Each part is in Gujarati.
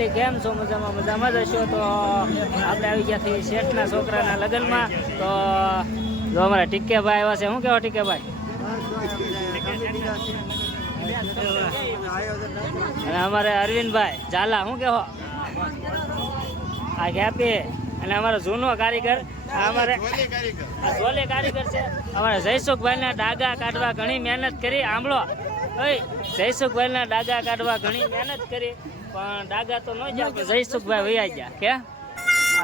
ફેમિલી કેમ છો? મજામાં મજામાં જ હશો. તો આપણે આવી ગયા છીએ શેઠના છોકરાના લગ્નમાં. તો જો અમારા ટીકેભાઈ આવ્યા છે. શું કહેવા ટીકેભાઈ? અને અમારે અરવિંદભાઈ ઝાલા શું કહેવો? આ હેપી અને અમારો જૂનો કારીગર અમારે જોલે કારીગર છે. અમારા જયસુખભાઈના ડાગા કાઢવા ઘણી મહેનત કરી. આંબળો જયસુખભાઈના ડાગા કાઢવા ઘણી મહેનત કરી, પણ ડાગા તો ન જાય. પણ જયસુખભાઈ વૈયા ગયા. કે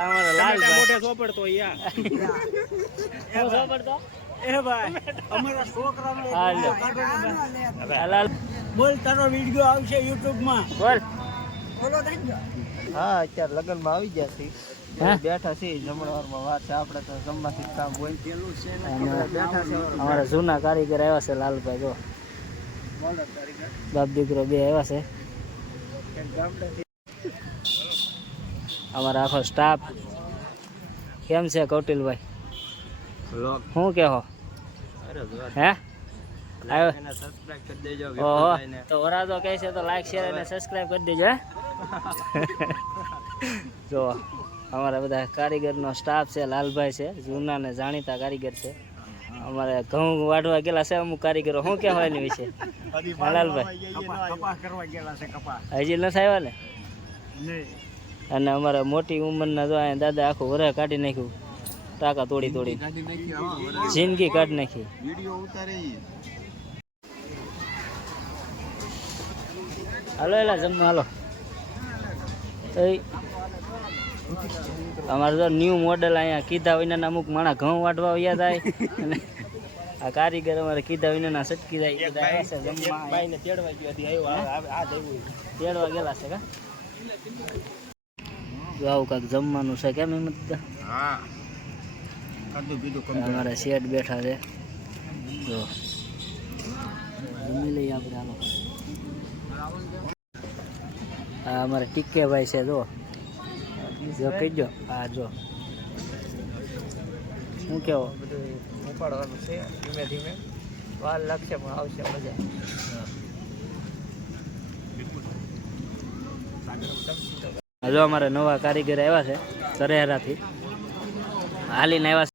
અમારો લાલભાઈ મોઢે સોપડતો યાર સોપડતો એ ભાઈ અમારા છોકરાનો લાલ બોલ, તારો વિડિયો આવશે YouTube માં. બોલ બોલો. હા, અત્યારે લગ્નમાં આવી ગયા છે. બેઠા છે જમણવારમાં. વાત છે આપણે તો જમવાથી કામ હોય. પેલું છે બેઠા છે. અમારા જૂના કારીગર આવ્યા છે લાલભાઈ. જો બાપ દીકરો બે આવ્યા છે. અમારા આખો સ્ટાફ કેમ છે કૌટિલભાઈ? શું કહો? હે ઓહો, તો વરાજો કહે છે તો લાઈક શેર અને સબસ્ક્રાઈબ કરી દેજો. જો અમારા બધા કારીગરનો સ્ટાફ છે. લાલભાઈ છે, જૂના ને જાણીતા કારીગર છે. અમારે ઘઉં વાઢવા ગયેલા છે અમુક કારીગરો. શું કહેવાય એની વિશે લાલભાઈ? હજી નથી આવ્યા ને? અને અમારા મોટી ઉંમરના જો અહીંયા દાદા આખું વરહ કાઢી નાખ્યું. ટાંકા તોડી તોડી જિંદગી કાઢી નાખી. હાલો એલા જમવા હાલો. અમારે તો ન્યૂ મોડેલ અહીંયા કીધા વિના અમુક માણા ઘઉં વાટવા વયા જાય. અને આ કારીગર અમારે કીધા વિના સટકી જાય. તેડવા ગયેલા છે કા? જો આવું કાંક જમવાનું છે. કેમ એમ અમારા શેઠ બેઠા છે. જો જમી લઈએ આપણે. હાલો આ અમારે ટીકેભાઈ છે. જો કહીજો. હા જો શું કેવો? ઉપાડવાનું છે ધીમે ધીમે. વાર લાગશે પણ આવશે મજા. હજુ અમારે નવા કારીગર આવ્યા છે સરેહરાથી. હાલીને આવ્યા છે.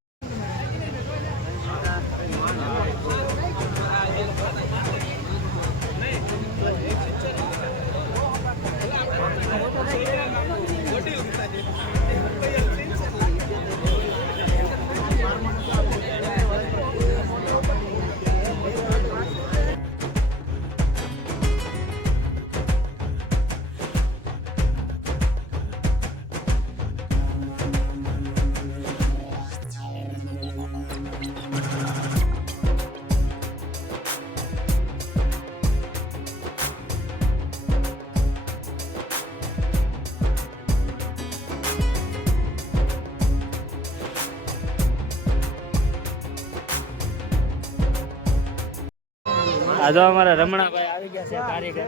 આ જો અમારા રમણાભાઈ આવી ગયા છે કારીગર.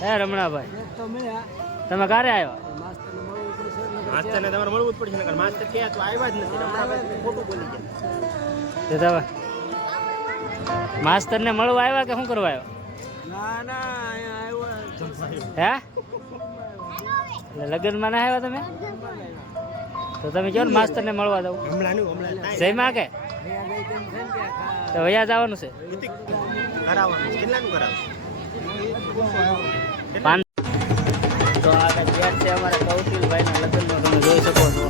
હે રમણાભાઈ, તમે ક્યારે આવ્યા? માસ્તરને તમારે મળવું જ પડશે. માસ્તર કે તો આવ્યા જ નથી. રમણાભાઈ ખોટું બોલી ગયા. માસ્તરને મળવા આવ્યા કે શું કરવા આવ્યા? ના ના આવ્યા. હે લગ્નમાં ના આવ્યા તમે? તો તમે કહો ને માસ્તરને મળવા દઉં. જયમાં કે તો વયા જવાનું છે. તો આગળ ગેટ છે અમારા કૌટિલભાઈના લગ્નનો. તમે જોઈ શકો છો.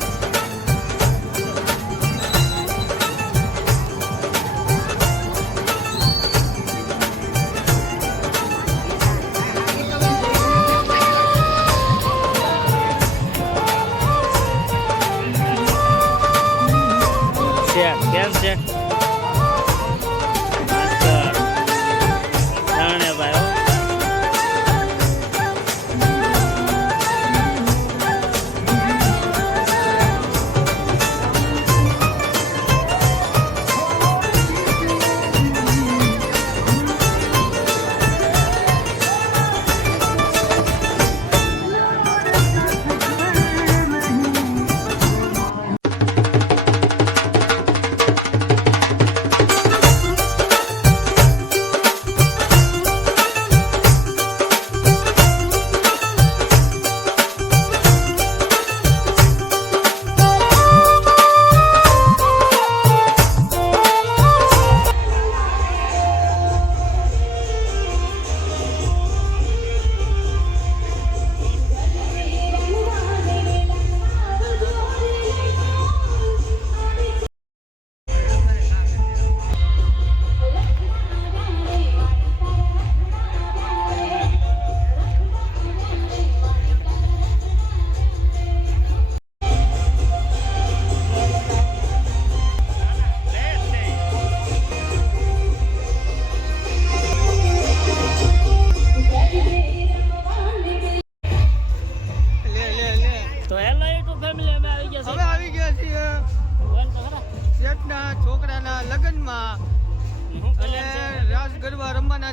કેમ છે?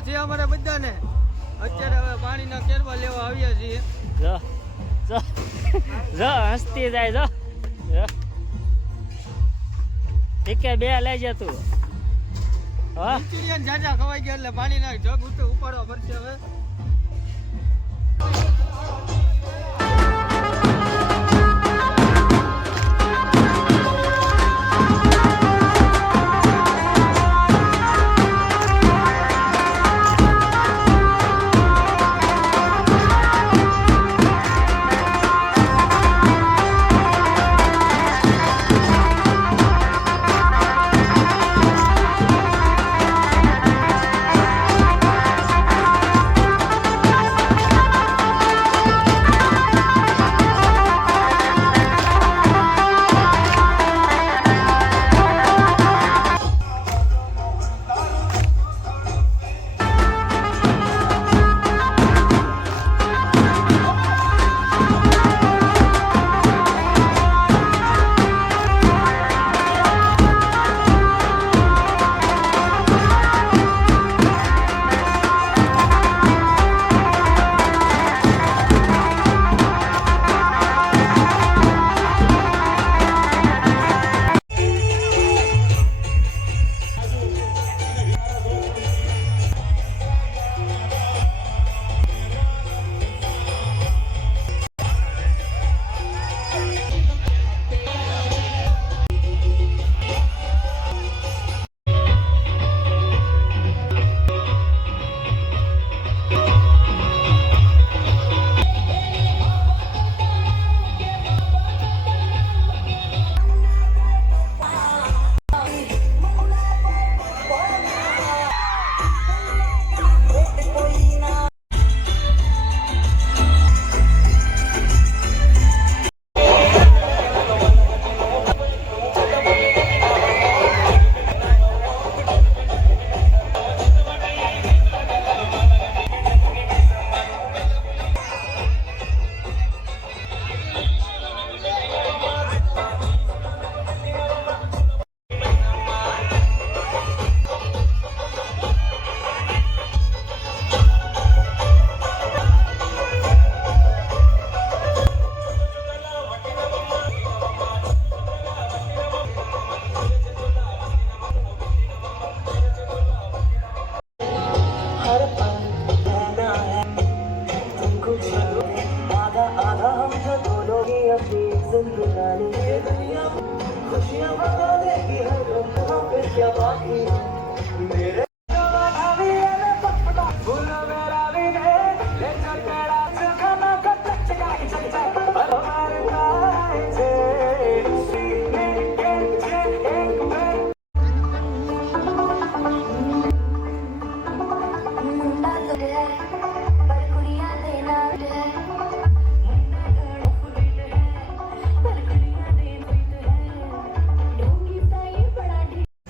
છે અમારે બધાને. અત્યારે હવે પાણીના કેરવા લેવા આવ્યા છીએ. જો જો જો હસતી જાય જો ઠીકે બે લઈ જા તું. હા મંચુરિયન જાજા ખવાઈ ગયા એટલે પાણીના જગ ઉપાડવા પડશે હવે.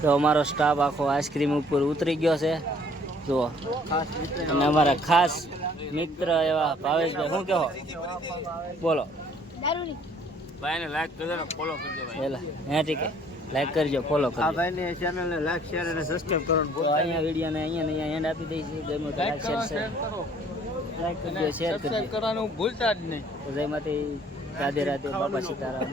તો અમારો સ્ટાફ આખો આઈસ્ક્રીમ ઉપર ઉતરી ગયો છે જુઓ. અને અમારા ખાસ મિત્ર એવા ભાવેશભાઈ શું કહો બોલો. ભાઈને લાઈક કરજો ને ફોલો કરજો ભાઈ. હે ઠીક છે લાઈક કરજો ફોલો કરજો. આ ભાઈની ચેનલને લાઈક શેર અને સબસ્ક્રાઇબ કરવાનું તો અહીંયા વિડીયોને અહીંયા એન્ડ આપી દઈશું. ગમે તો લાઈક શેર લાઈક કરજો શેર કરજો કરવાનું ભૂલતા જ નહીં. તો જય માતા રાધે રાધે બાપા સીતારામ.